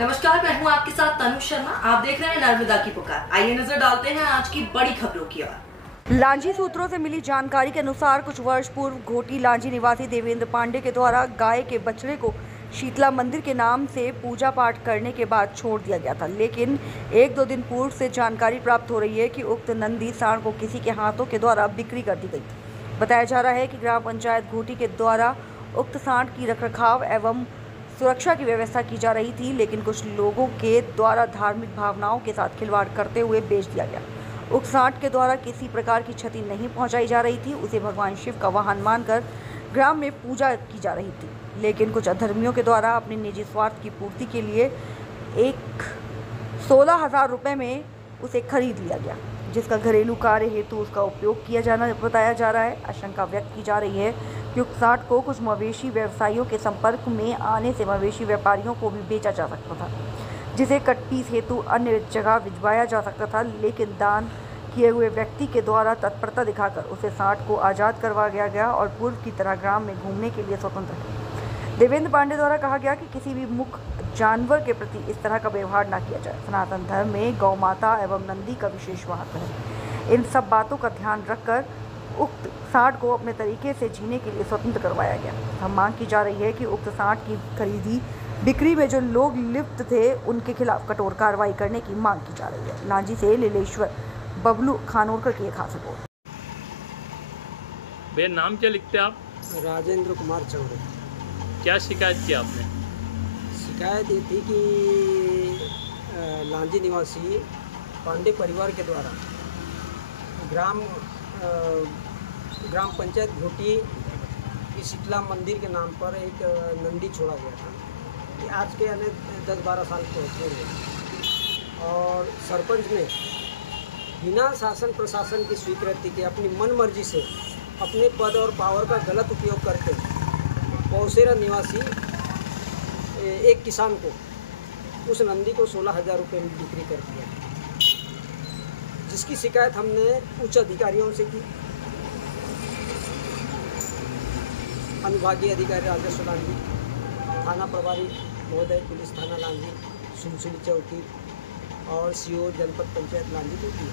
नमस्कार, मैं हूं आपके साथ तनु शर्मा। आप देख रहे हैं नर्मदा की पुकार। आइए नजर डालते हैं आज की बड़ी खबरों की ओर। लांजी सूत्रों से मिली जानकारी के अनुसार कुछ वर्ष पूर्व घोटी लांजी निवासी देवेंद्र पांडे के द्वारा गाय के बछड़े को शीतला मंदिर के नाम से पूजा पाठ करने के बाद छोड़ दिया गया था, लेकिन एक दो दिन पूर्व से जानकारी प्राप्त हो रही है कि उक्त नंदी सांड को किसी के हाथों के द्वारा बिक्री कर दी गई। बताया जा रहा है कि ग्राम पंचायत घोटी के द्वारा उक्त सांड की रखरखाव एवं सुरक्षा की व्यवस्था की जा रही थी, लेकिन कुछ लोगों के द्वारा धार्मिक भावनाओं के साथ खिलवाड़ करते हुए बेच दिया गया। उक्त सांड के द्वारा किसी प्रकार की क्षति नहीं पहुंचाई जा रही थी, उसे भगवान शिव का वाहन मानकर ग्राम में पूजा की जा रही थी, लेकिन कुछ अधर्मियों के द्वारा अपने निजी स्वार्थ की पूर्ति के लिए 16,000 रुपये में उसे खरीद लिया गया, जिसका घरेलू कार्य हेतु उसका उपयोग किया जाना बताया जा रहा है। आशंका व्यक्त की जा रही है कि उक्त सांड को कुछ मवेशी व्यवसायियों के संपर्क में आने से मवेशी व्यापारियों को भी बेचा जा सकता था, जिसे कटपीस हेतु अन्य जगह भिजवाया जा सकता था, लेकिन दान किए हुए व्यक्ति के द्वारा तत्परता दिखाकर उसे सांड को आज़ाद करवाया गया और पूर्व की तरह ग्राम में घूमने के लिए स्वतंत्र है। देवेंद्र पांडे द्वारा कहा गया कि किसी भी मुख जानवर के प्रति इस तरह का व्यवहार न किया जाए। सनातन धर्म में गौ माता एवं नंदी का विशेष महत्व है। इन सब बातों का ध्यान रखकर उक्त सांड को अपने तरीके से जीने के लिए स्वतंत्र करवाया गया। हम मांग की जा रही है कि उक्त सांड की खरीदी बिक्री में जो लोग लिप्त थे उनके खिलाफ कठोर कार्रवाई करने की मांग की जा रही है। लांजी से लीलेश्वर बबलू खानोरकर की एक खास रिपोर्ट। भैया नाम क्या लिखते हैं आप? राजेंद्र कुमार चौधरी। क्या शिकायत की आपने? शिकायत ये थी कि लांजी निवासी पांडे परिवार के द्वारा ग्राम पंचायत घोटी की शीतला मंदिर के नाम पर एक नंदी छोड़ा गया था। ये आज के यानी 10-12 साल पहुँचे हुए, और सरपंच ने बिना शासन प्रशासन की स्वीकृति के अपनी मन मर्जी से अपने पद और पावर का गलत उपयोग करके पौसेरा निवासी एक किसान को उस नंदी को 16,000 रुपये में बिक्री कर दिया, जिसकी शिकायत हमने उच्च अधिकारियों से की। अनुभागीय अधिकारी राजस्व लांजी, थाना प्रभारी महोदय पुलिस थाना लांजी, सुनसुली चौकी और सीओ जनपद पंचायत लांजी को की।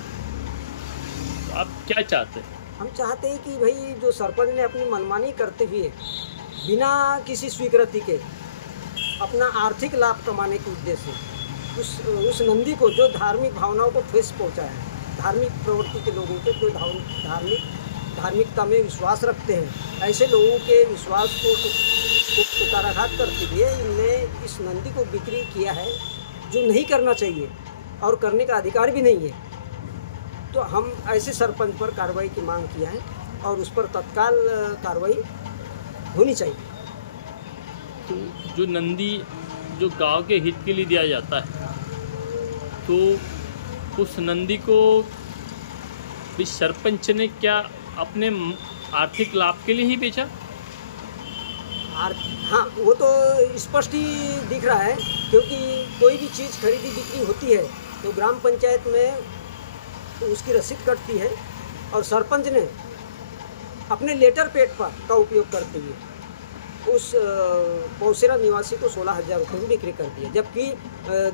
तो आप क्या चाहते हैं? हम चाहते हैं कि भाई जो सरपंच ने अपनी मनमानी करते हुए बिना किसी स्वीकृति के अपना आर्थिक लाभ कमाने के उद्देश्य से उस नंदी को, जो धार्मिक भावनाओं को ठेस पहुंचाया है, धार्मिक प्रवृत्ति के लोगों के जो धार्मिकता में विश्वास रखते हैं, ऐसे लोगों के विश्वास को कुठाराघात करते हुए इनने इस नंदी को बिक्री किया है, जो नहीं करना चाहिए और करने का अधिकार भी नहीं है। तो हम ऐसे सरपंच पर कार्रवाई की मांग किया है और उस पर तत्काल कार्रवाई होनी चाहिए। तो जो नंदी जो गांव के हित के लिए दिया जाता है, तो उस नंदी को इस सरपंच ने क्या अपने आर्थिक लाभ के लिए ही बेचा? हाँ, वो तो स्पष्ट ही दिख रहा है, क्योंकि कोई भी चीज़ खरीदी बिक्री होती है तो ग्राम पंचायत में तो उसकी रसीद कटती है, और सरपंच ने अपने लेटर पैड का उपयोग करते हुए उस पौसेरा निवासी को 16,000 रुपये में बिक्री कर दिया, जबकि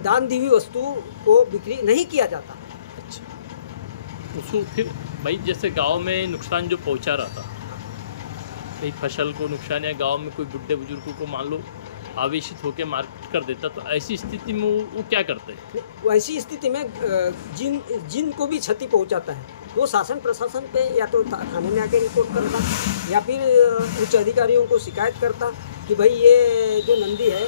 दान दी हुई वस्तु को बिक्री नहीं किया जाता। अच्छा, उसको फिर भाई जैसे गांव में नुकसान जो पहुंचा रहा था, कहीं फसल को नुकसान या गांव में कोई बुढ़े बुजुर्गों को मान लो आवेशित होकर मार कर देता, तो ऐसी स्थिति में वो क्या करते हैं? वैसी स्थिति में जिन को भी क्षति पहुंचाता है वो शासन प्रशासन पे या तो थाने में आके रिपोर्ट करता, या फिर उच्च अधिकारियों को शिकायत करता कि भाई ये जो नंदी है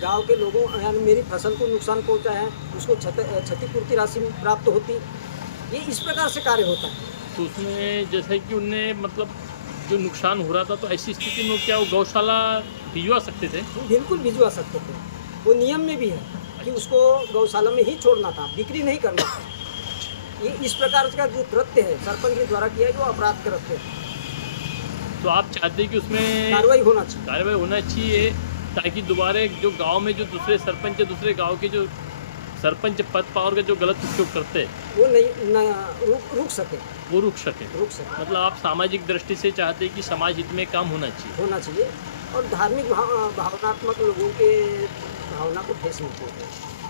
गांव के लोगों यानी मेरी फसल को नुकसान पहुंचा है, उसको क्षतिपूर्ति राशि प्राप्त होती। ये इस प्रकार से कार्य होता है। तो उसमें जैसे कि उनने मतलब जो नुकसान हो रहा था, तो ऐसी स्थिति में क्या वो गौशाला भिजवा सकते थे? बिल्कुल भिजवा सकते थे, वो नियम में भी है कि उसको गौशाला में ही छोड़ना था, बिक्री नहीं करना था। ये इस प्रकार का जो कृत्य है सरपंच के द्वारा किया है, जो अपराध कृत्य है। तो आप चाहते हैं कि उसमें कार्रवाई होना चाहिए, ताकि दोबारा जो गांव में जो दूसरे सरपंच या दूसरे गांव के जो सरपंच पद पावर का जो गलत उपयोग करते हैं वो नहीं रुक सके। मतलब आप सामाजिक दृष्टि से चाहते हैं कि समाज हित में काम होना चाहिए। और धार्मिक भावनात्मक लोगों के भावना को ठेस नहीं पहुँचे।